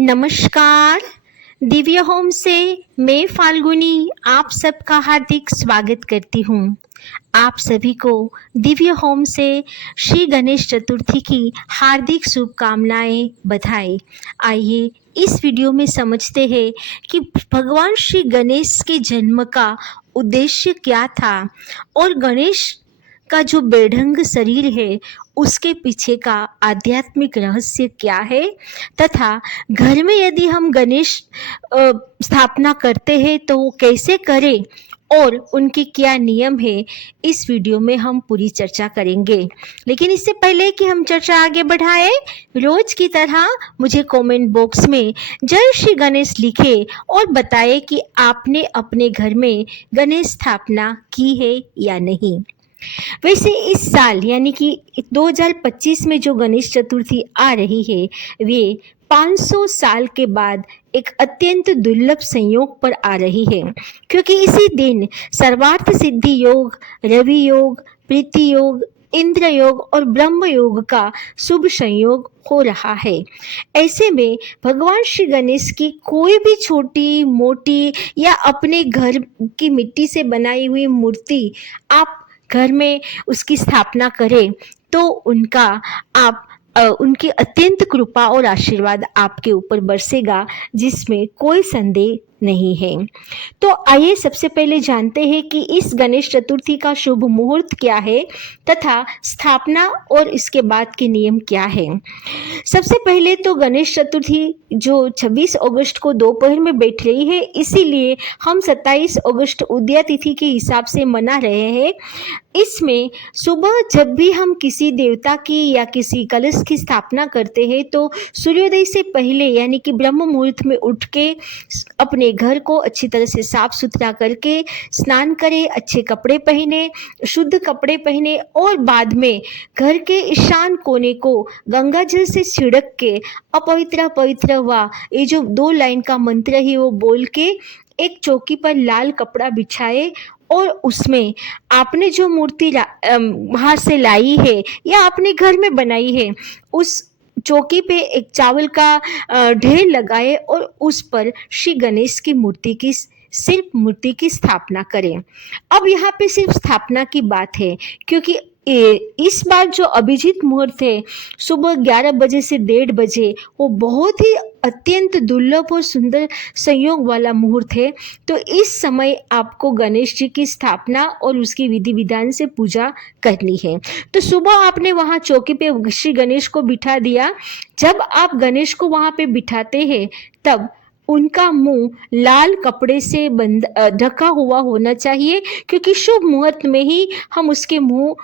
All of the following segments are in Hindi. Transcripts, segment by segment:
नमस्कार। दिव्य होम से मैं फाल्गुनी आप सबका हार्दिक स्वागत करती हूँ। आप सभी को दिव्य होम से श्री गणेश चतुर्थी की हार्दिक शुभकामनाएं, बधाई। आइए इस वीडियो में समझते हैं कि भगवान श्री गणेश के जन्म का उद्देश्य क्या था और गणेश का जो बेढंग शरीर है उसके पीछे का आध्यात्मिक रहस्य क्या है, तथा घर में यदि हम गणेश स्थापना करते हैं तो वो कैसे करें और उनके क्या नियम है, इस वीडियो में हम पूरी चर्चा करेंगे। लेकिन इससे पहले कि हम चर्चा आगे बढ़ाएं, रोज की तरह मुझे कमेंट बॉक्स में जय श्री गणेश लिखे और बताएं कि आपने अपने घर में गणेश स्थापना की है या नहीं। वैसे इस साल यानी कि 2025 में जो गणेश चतुर्थी आ रही है वे 500 साल के बाद एक अत्यंत दुर्लभ संयोग पर आ रही है, क्योंकि इसी दिन सर्वार्थ सिद्धि योग, रवि योग, प्रीति योग, इंद्र योग और ब्रह्म योग का शुभ संयोग हो रहा है। ऐसे में भगवान श्री गणेश की कोई भी छोटी मोटी या अपने घर की मिट्टी से बनाई हुई मूर्ति आप घर में उसकी स्थापना करें तो उनकी अत्यंत कृपा और आशीर्वाद आपके ऊपर बरसेगा, जिसमें कोई संदेह नहीं है। तो आइए सबसे पहले जानते हैं कि इस गणेश चतुर्थी का शुभ मुहूर्त क्या है तथा स्थापना और इसके बाद के नियम क्या है। सबसे पहले तो गणेश चतुर्थी जो 26 अगस्त को दोपहर में बैठ रही है, इसीलिए हम 27 अगस्त उदया तिथि के हिसाब से मना रहे हैं। इसमें सुबह जब भी हम किसी देवता की या किसी कलश की स्थापना करते हैं तो सूर्योदय से पहले यानी कि ब्रह्म मुहूर्त में उठ के अपने घर को अच्छी तरह से साफ सुथरा करके स्नान करें, अच्छे कपड़े पहने, शुद्ध कपड़े पहने और बाद में घर के ईशान कोने को गंगा जल से छिड़क के अपवित्र पवित्र व ये जो 2 लाइन का मंत्र है वो बोल के एक चौकी पर लाल कपड़ा बिछाए और उसमें आपने जो मूर्ति बाहर से लाई है या अपने घर में बनाई है उस चौकी पे एक चावल का ढेर लगाए और उस पर श्री गणेश की मूर्ति की सिर्फ मूर्ति की स्थापना करें। अब यहाँ पे सिर्फ स्थापना की बात है, क्योंकि इस बार जो अभिजीत मुहूर्त है सुबह 11 बजे से 1:30 बजे, वो बहुत ही अत्यंत दुर्लभ और सुंदर संयोग वाला मुहूर्त है। तो इस समय आपको गणेश जी की स्थापना और उसकी विधि विधान से पूजा करनी है। तो सुबह आपने वहाँ चौकी पे श्री गणेश को बिठा दिया। जब आप गणेश को वहाँ पे बिठाते हैं तब उनका मुंह लाल कपड़े से ढका हुआ होना चाहिए, क्योंकि शुभ मुहूर्त में ही हम उसके मुंह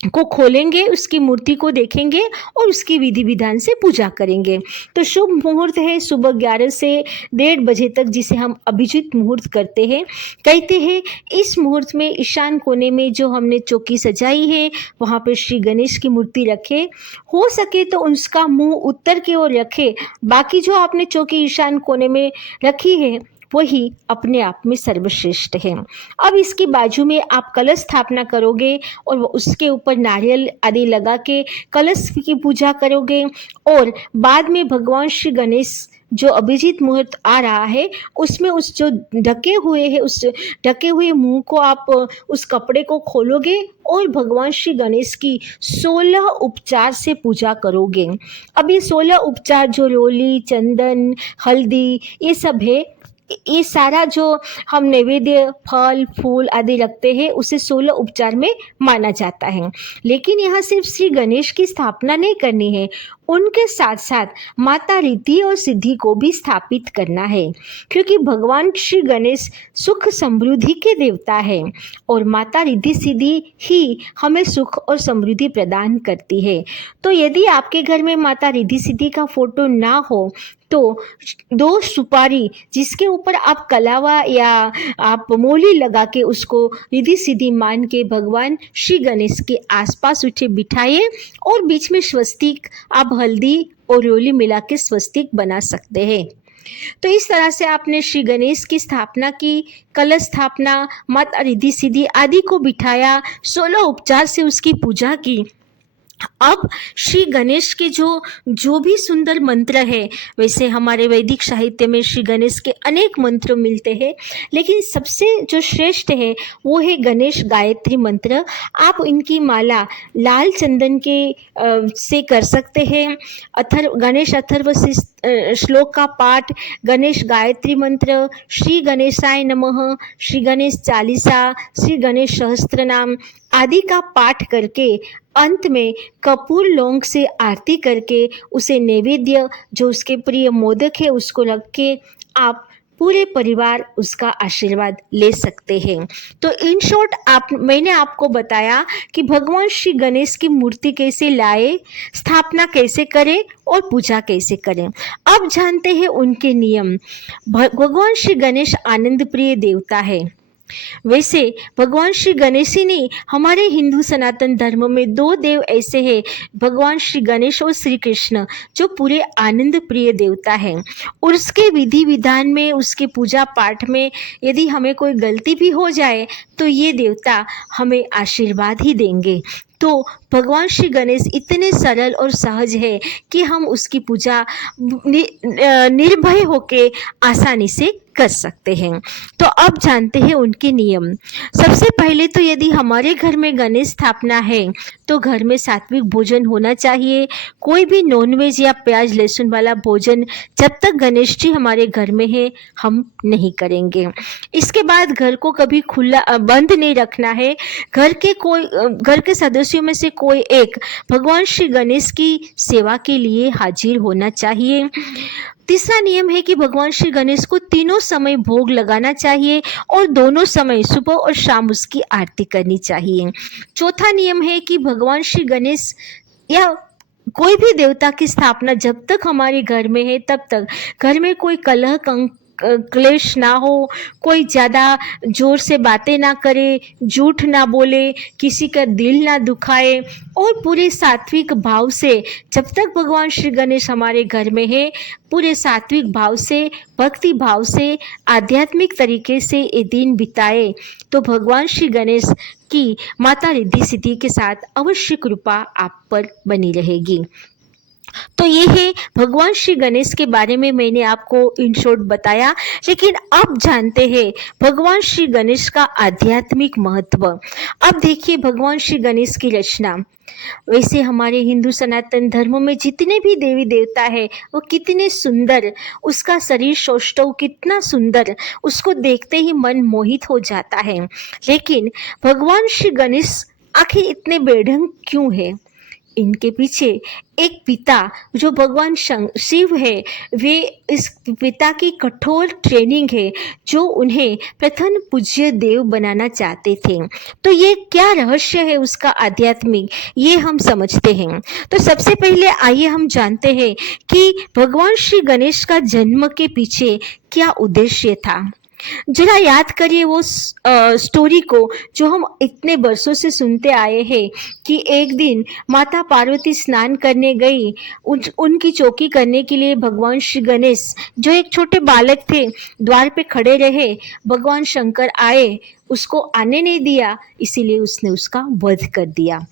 को खोलेंगे, उसकी मूर्ति को देखेंगे और उसकी विधि विधान से पूजा करेंगे। तो शुभ मुहूर्त है सुबह 11 से 1:30 बजे तक, जिसे हम अभिजीत मुहूर्त करते हैं। कहते हैं इस मुहूर्त में ईशान कोने में जो हमने चौकी सजाई है वहाँ पर श्री गणेश की मूर्ति रखे, हो सके तो उसका मुंह उत्तर की ओर रखे। बाकी जो आपने चौकी ईशान कोने में रखी है वही अपने आप में सर्वश्रेष्ठ है। अब इसकी बाजू में आप कलश स्थापना करोगे और उसके ऊपर नारियल आदि लगा के कलश की पूजा करोगे और बाद में भगवान श्री गणेश जो अभिजीत मुहूर्त आ रहा है उसमें उस जो ढके हुए है उस ढके हुए मुंह को आप उस कपड़े को खोलोगे और भगवान श्री गणेश की 16 उपचार से पूजा करोगे। अब ये 16 उपचार जो रोली, चंदन, हल्दी ये सब है, ये सारा जो हम नैवेद्य फल फूल आदि रखते हैं उसे 16 उपचार में माना जाता है। लेकिन यहाँ सिर्फ श्री गणेश की स्थापना नहीं करनी है, उनके साथ साथ माता रिद्धि और सिद्धि को भी स्थापित करना है, क्योंकि भगवान श्री गणेश सुख समृद्धि के देवता है और माता रिद्धि सिद्धि ही हमें सुख और समृद्धि प्रदान करती है। तो यदि आपके घर में माता रिद्धि सिद्धि का फोटो ना हो तो 2 सुपारी जिसके ऊपर आप कलावा या आप मोली लगा के उसको रिद्धि सिद्धि मान के भगवान श्री गणेश के आसपास उठे बिठाइए और बीच में स्वस्तिक आप हल्दी और रोली मिला के स्वस्तिक बना सकते हैं। तो इस तरह से आपने श्री गणेश की स्थापना की, कलश स्थापना, माता रिद्धि सिद्धि आदि को बिठाया, 16 उपचार से उसकी पूजा की अब श्री गणेश के जो जो भी सुंदर मंत्र है, वैसे हमारे वैदिक साहित्य में श्री गणेश के अनेक मंत्र मिलते हैं, लेकिन सबसे जो श्रेष्ठ है वो है गणेश गायत्री मंत्र। आप इनकी माला लाल चंदन के से कर सकते हैं। गणेश अथर्व श्लोक का पाठ, गणेश गायत्री मंत्र, श्री गणेशाय नमः, श्री गणेश चालीसा, श्री गणेश सहस्त्र नाम आदि का पाठ करके अंत में कपूर लौंग से आरती करके उसे नैवेद्य जो उसके प्रिय मोदक है उसको रख के आप पूरे परिवार उसका आशीर्वाद ले सकते हैं। तो इन शॉर्ट मैंने आपको बताया कि भगवान श्री गणेश की मूर्ति कैसे लाए, स्थापना कैसे करें और पूजा कैसे करें। अब जानते हैं उनके नियम। भगवान श्री गणेश आनंद प्रिय देवता है। वैसे भगवान श्री गणेश ही नहीं, हमारे हिंदू सनातन धर्म में दो देव ऐसे हैं, भगवान श्री गणेश और श्री कृष्ण, जो पूरे आनंद प्रिय देवता हैं। और उसके विधि विधान में, उसके पूजा पाठ में यदि हमें कोई गलती भी हो जाए तो ये देवता हमें आशीर्वाद ही देंगे। तो भगवान श्री गणेश इतने सरल और सहज है कि हम उसकी पूजा निर्भय होके आसानी से कर सकते हैं। तो अब जानते हैं उनके नियम। सबसे पहले तो यदि हमारे घर में गणेश स्थापना है तो घर में सात्विक भोजन होना चाहिए। कोई भी नॉनवेज या प्याज लहसुन वाला भोजन जब तक गणेश जी हमारे घर में है हम नहीं करेंगे। इसके बाद घर को कभी खुला बंद नहीं रखना है। घर के सदस्यों में से कोई एक भगवान श्री गणेश की सेवा के लिए हाजिर होना चाहिए। तीसरा नियम है कि भगवान श्री गणेश को तीनों समय भोग लगाना चाहिए और दोनों समय सुबह और शाम उसकी आरती करनी चाहिए। चौथा नियम है कि भगवान श्री गणेश या कोई भी देवता की स्थापना जब तक हमारे घर में है तब तक घर में कोई कलह क्लेश ना हो, कोई ज़्यादा जोर से बातें ना करे, झूठ ना बोले, किसी का दिल ना दुखाए और पूरे सात्विक भाव से जब तक भगवान श्री गणेश हमारे घर में है पूरे सात्विक भाव से, भक्ति भाव से, आध्यात्मिक तरीके से ये दिन बिताए तो भगवान श्री गणेश की माता रिद्धि सिद्धि के साथ अवश्य कृपा आप पर बनी रहेगी। तो ये है भगवान श्री गणेश के बारे में मैंने आपको इन शॉर्ट बताया। लेकिन अब जानते हैं भगवान श्री गणेश का आध्यात्मिक महत्व। अब देखिए भगवान श्री गणेश की रचना। वैसे हमारे हिंदू सनातन धर्म में जितने भी देवी देवता है वो कितने सुंदर, उसका शरीर सौष्ठव कितना सुंदर, उसको देखते ही मन मोहित हो जाता है। लेकिन भगवान श्री गणेश आखिर इतने बेढंग क्यों है? इनके पीछे एक पिता जो भगवान शिव है, वे इस पिता की कठोर ट्रेनिंग है जो उन्हें प्रथम पूज्य देव बनाना चाहते थे। तो ये क्या रहस्य है उसका आध्यात्मिक, ये हम समझते हैं। तो सबसे पहले आइए हम जानते हैं कि भगवान श्री गणेश का जन्म के पीछे क्या उद्देश्य था। जरा याद करिए वो स्टोरी को जो हम इतने वर्षों से सुनते आए हैं कि एक दिन माता पार्वती स्नान करने गई, उनकी चौकी करने के लिए भगवान श्री गणेश जो एक छोटे बालक थे द्वार पे खड़े रहे। भगवान शंकर आए, उसको आने नहीं दिया, इसीलिए उसने उसका वध कर दिया।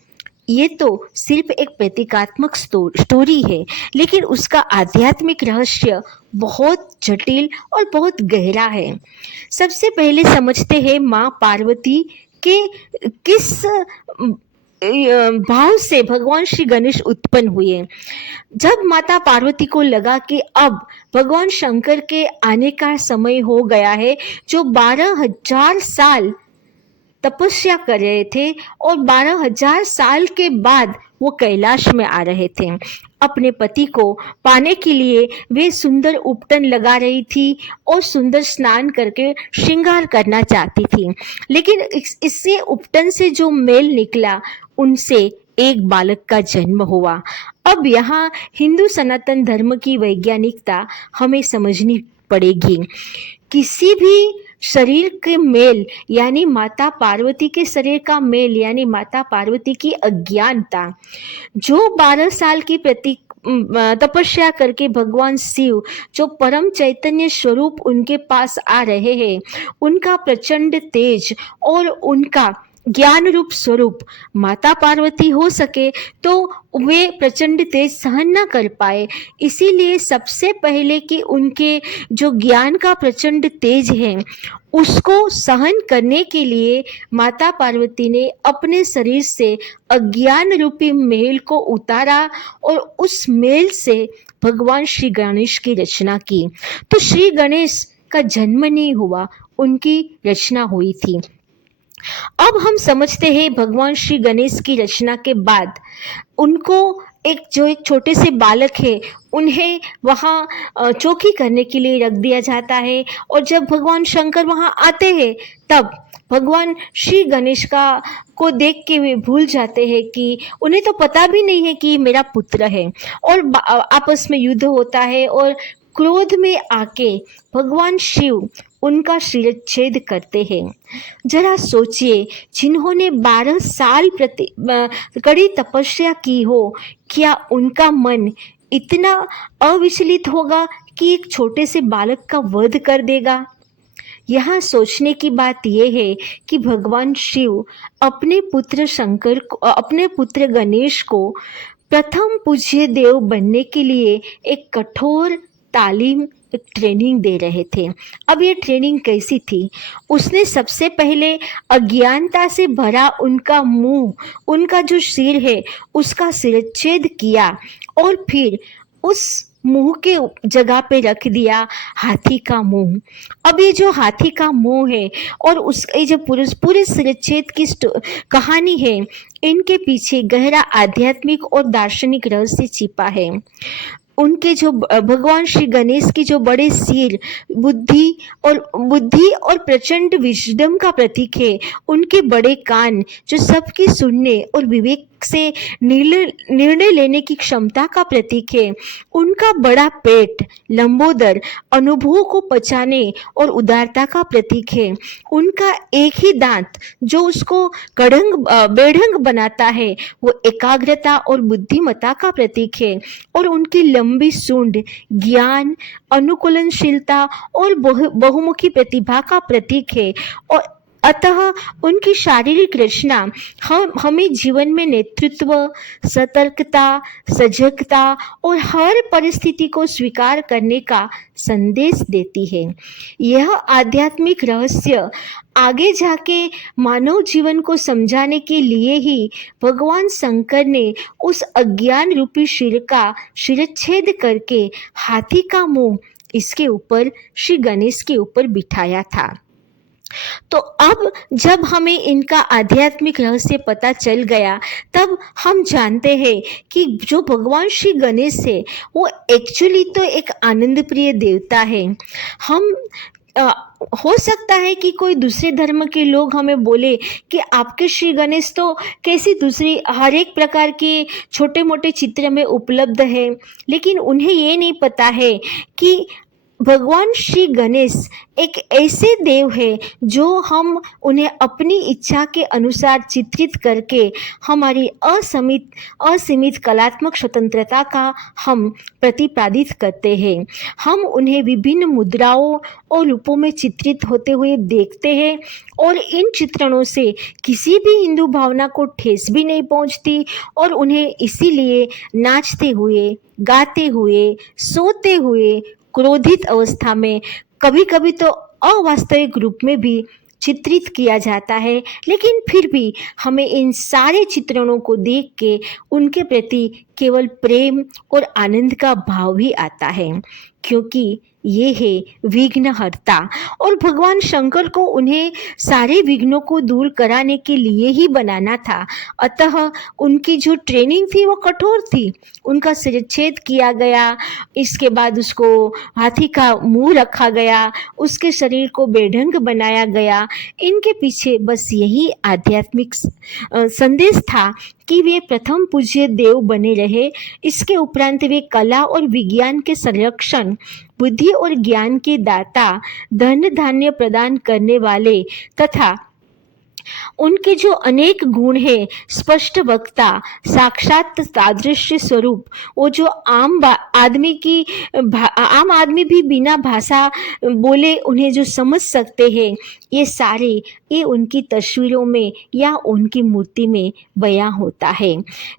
ये तो सिर्फ एक प्रतीकात्मक स्टोरी है, लेकिन उसका आध्यात्मिक रहस्य बहुत जटिल और बहुत गहरा है। सबसे पहले समझते हैं माँ पार्वती के किस भाव से भगवान श्री गणेश उत्पन्न हुए। जब माता पार्वती को लगा कि अब भगवान शंकर के आने का समय हो गया है, जो 12,000 साल तपस्या कर रहे थे और 12,000 साल के बाद वो कैलाश में आ रहे थे। अपने पति को पाने के लिए वे सुंदर उपटन लगा रही थी और सुंदर स्नान करके श्रृंगार करना चाहती थी। लेकिन इससे उपटन से जो मेल निकला उनसे एक बालक का जन्म हुआ। अब यहाँ हिंदू सनातन धर्म की वैज्ञानिकता हमें समझनी पड़ेगी। किसी भी शरीर के मेल यानी माता पार्वती के शरीर का मेल यानी माता पार्वती की अज्ञानता, जो 12 साल की तपस्या करके भगवान शिव जो परम चैतन्य स्वरूप उनके पास आ रहे हैं, उनका प्रचंड तेज और उनका ज्ञान रूप स्वरूप माता पार्वती हो सके तो वे प्रचंड तेज सहन ना कर पाए। इसीलिए सबसे पहले कि उनके जो ज्ञान का प्रचंड तेज है उसको सहन करने के लिए माता पार्वती ने अपने शरीर से अज्ञान रूपी मेल को उतारा और उस मेल से भगवान श्री गणेश की रचना की। तो श्री गणेश का जन्म नहीं हुआ, उनकी रचना हुई थी। अब हम समझते हैं भगवान श्री गणेश की रचना के बाद उनको एक छोटे से बालक है उन्हें वहाँ चौकी करने के लिए रख दिया जाता है। और जब भगवान शंकर वहाँ आते हैं तब भगवान श्री गणेश का को देख के वे भूल जाते हैं कि उन्हें तो पता भी नहीं है कि मेरा पुत्र है। और आपस में युद्ध होता है और क्रोध में आके भगवान शिव उनका शिरच्छेद करते हैं। जरा सोचिए, जिन्होंने 12 साल कड़ी तपस्या की हो, क्या उनका मन इतना अविचलित होगा कि एक छोटे से बालक का वध कर देगा? यहाँ सोचने की बात यह है कि भगवान शिव अपने पुत्र गणेश को प्रथम पूज्य देव बनने के लिए एक कठोर तालीम, एक ट्रेनिंग दे रहे थे। अब ये ट्रेनिंग कैसी थी? उसने सबसे पहले अज्ञानता से भरा उनका मुंह, उनका जो सिर है उसका शिरच्छेद किया और फिर उस मुंह के जगह पे रख दिया हाथी का मुंह। अब ये जो हाथी का मुंह है और उसके जो पूरे शिरच्छेद की कहानी है, इनके पीछे गहरा आध्यात्मिक और दार्शनिक रहस्य छिपा है। उनके जो भगवान श्री गणेश की जो बड़े सिर बुद्धि और प्रचंड विजडम का प्रतीक है, उनके बड़े कान जो सबकी सुनने और विवेक से निर्णय लेने की क्षमता का प्रतीक है, उनका बड़ा पेट लंबोदर अनुभवों को पचाने और उदारता का प्रतीक है, उनका एक ही दांत जो उसको बेढंग बनाता है वो एकाग्रता और बुद्धिमत्ता का प्रतीक है, और उनकी लंबी सूंड ज्ञान, अनुकूलनशीलता और बहुमुखी प्रतिभा का प्रतीक है। और अतः उनकी शारीरिक रचना हमें जीवन में नेतृत्व, सतर्कता, सजगता और हर परिस्थिति को स्वीकार करने का संदेश देती है। यह आध्यात्मिक रहस्य आगे जाके मानव जीवन को समझाने के लिए ही भगवान शंकर ने उस अज्ञान रूपी शिर का शिरच्छेद करके हाथी का मुंह इसके ऊपर, श्री गणेश के ऊपर बिठाया था। तो अब जब हमें इनका आध्यात्मिक रहस्य पता चल गया, तब हम जानते हैं कि जो भगवान श्री गणेश है वो एक्चुअली तो एक आनंद प्रिय देवता है। हम हो सकता है कि कोई दूसरे धर्म के लोग हमें बोले कि आपके श्री गणेश तो कैसी दूसरी हर एक प्रकार के छोटे मोटे चित्र में उपलब्ध है, लेकिन उन्हें ये नहीं पता है कि भगवान श्री गणेश एक ऐसे देव है जो हम उन्हें अपनी इच्छा के अनुसार चित्रित करके हमारी असीमित कलात्मक स्वतंत्रता का हम प्रतिपादित करते हैं। हम उन्हें विभिन्न मुद्राओं और रूपों में चित्रित होते हुए देखते हैं और इन चित्रणों से किसी भी हिंदू भावना को ठेस भी नहीं पहुंचती, और उन्हें इसीलिए नाचते हुए, गाते हुए, सोते हुए, क्रोधित अवस्था में, कभी कभी तो अवास्तविक रूप में भी चित्रित किया जाता है। लेकिन फिर भी हमें इन सारे चित्रणों को देख के उनके प्रति केवल प्रेम और आनंद का भाव भी आता है, क्योंकि ये है विघ्नहर्ता। और भगवान शंकर को उन्हें सारे विघ्नों को दूर कराने के लिए ही बनाना था। अतः उनकी जो ट्रेनिंग थी वो कठोर थी। उनका शिरच्छेद किया गया, इसके बाद उसको हाथी का मुंह रखा गया, उसके शरीर को बेढंग बनाया गया। इनके पीछे बस यही आध्यात्मिक संदेश था कि वे प्रथम पूज्य देव बने रहे। इसके उपरांत वे कला और विज्ञान के संरक्षण, बुद्धि और ज्ञान के दाता, धन धान्य प्रदान करने वाले तथा उनके जो अनेक गुण हैं, स्पष्ट वक्ता, साक्षात सादृश्य स्वरूप, वो जो आम आदमी भी बिना भाषा बोले उन्हें जो समझ सकते हैं, ये सारे ये उनकी तस्वीरों में या उनकी मूर्ति में बयां होता है।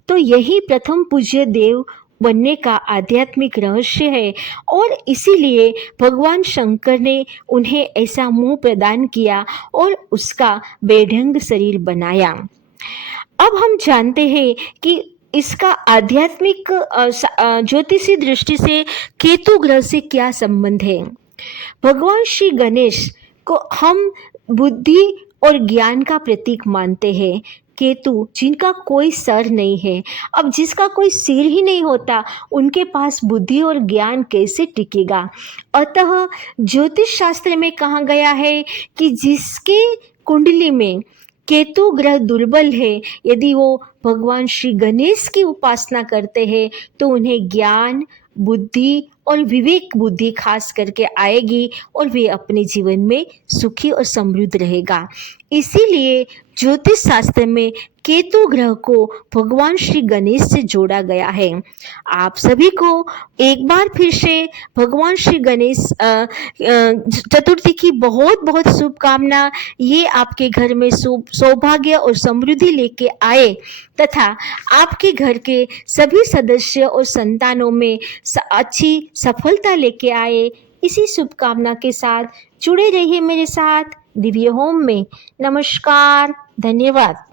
तो यही प्रथम पूज्य देव बनने का आध्यात्मिक रहस्य है और इसीलिए भगवान शंकर ने उन्हें ऐसा मुंह प्रदान किया और उसका बेढंग शरीर बनाया। अब हम जानते हैं कि इसका आध्यात्मिक ज्योतिषी दृष्टि से केतु ग्रह से क्या संबंध है। भगवान श्री गणेश को हम बुद्धि और ज्ञान का प्रतीक मानते हैं। केतु जिनका कोई सर नहीं है, अब जिसका कोई सिर ही नहीं होता, उनके पास बुद्धि और ज्ञान कैसे टिकेगा। अतः ज्योतिष शास्त्र में कहा गया है कि जिसके कुंडली में केतु ग्रह दुर्बल है, यदि वो भगवान श्री गणेश की उपासना करते हैं तो उन्हें ज्ञान, बुद्धि और विवेक बुद्धि खास करके आएगी और वे अपने जीवन में सुखी और समृद्ध रहेगा। इसीलिए ज्योतिष शास्त्र में केतु ग्रह को भगवान श्री गणेश से जोड़ा गया है। आप सभी को एक बार फिर से भगवान श्री गणेश चतुर्थी की बहुत बहुत शुभकामना। ये आपके घर में सौभाग्य और समृद्धि लेके आए तथा आपके घर के सभी सदस्य और संतानों में अच्छी सफलता लेके आए। इसी शुभकामना के साथ जुड़े रहिए मेरे साथ दिव्य होम में। नमस्कार, धन्यवाद।